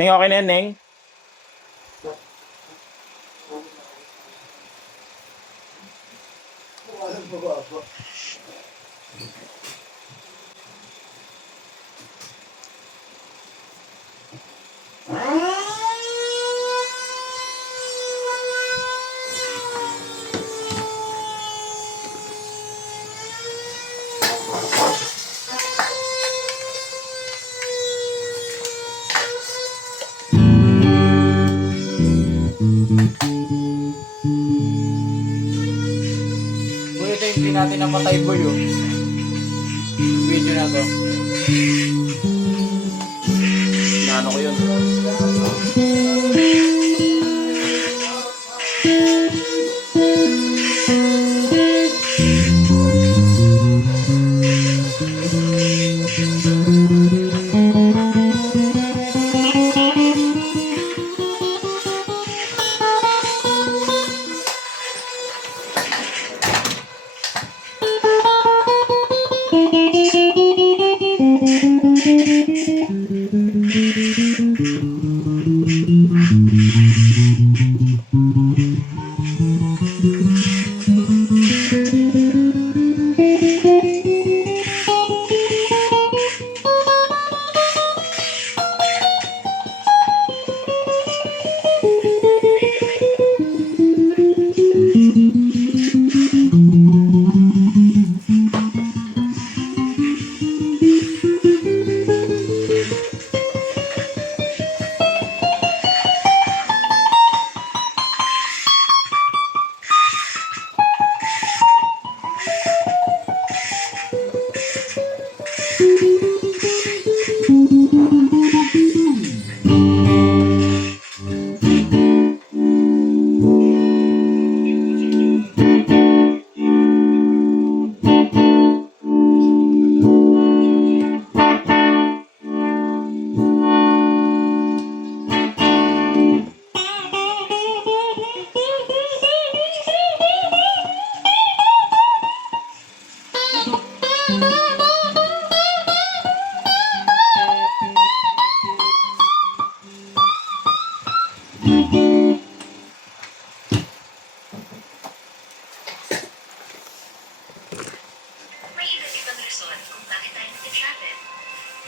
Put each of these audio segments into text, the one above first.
Neng, okay na yan, Neng? Boy, ito yung hindi natin napatay, boy, oh. Video na to. Naano ko yun?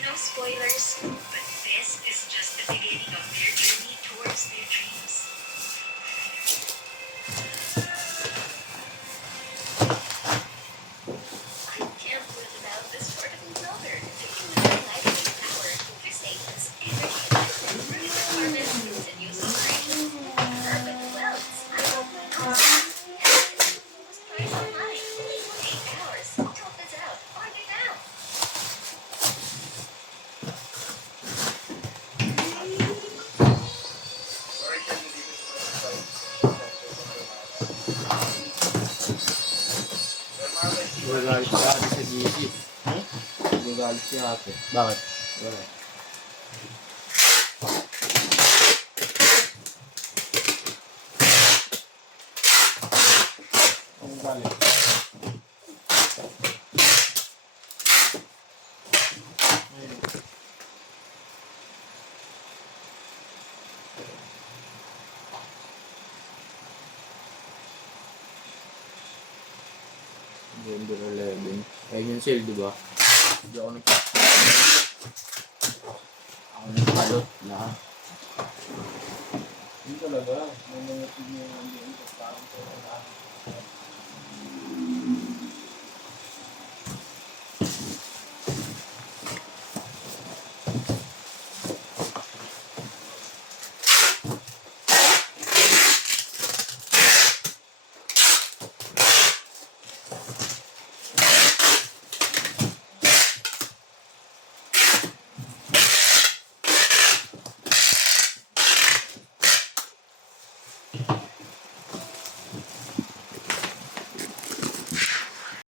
No spoilers, but this is just the beginning of their journey towards their dreams. I can't live without this portable builder. Taking the lighting power to savings, energy efficient, reduce carbon emissions, and use operations. Perfect welds. I love my house. Let's try it online. 8 hours. Help us out. Order now. Gagalit si ate sa GC. Gagalit si ate. Bakit? Wala. Ang galit. November 11. Ayun yung sale, di ba? Hindi ako nagpalot na. Hindi talaga. May mga tignan yung parang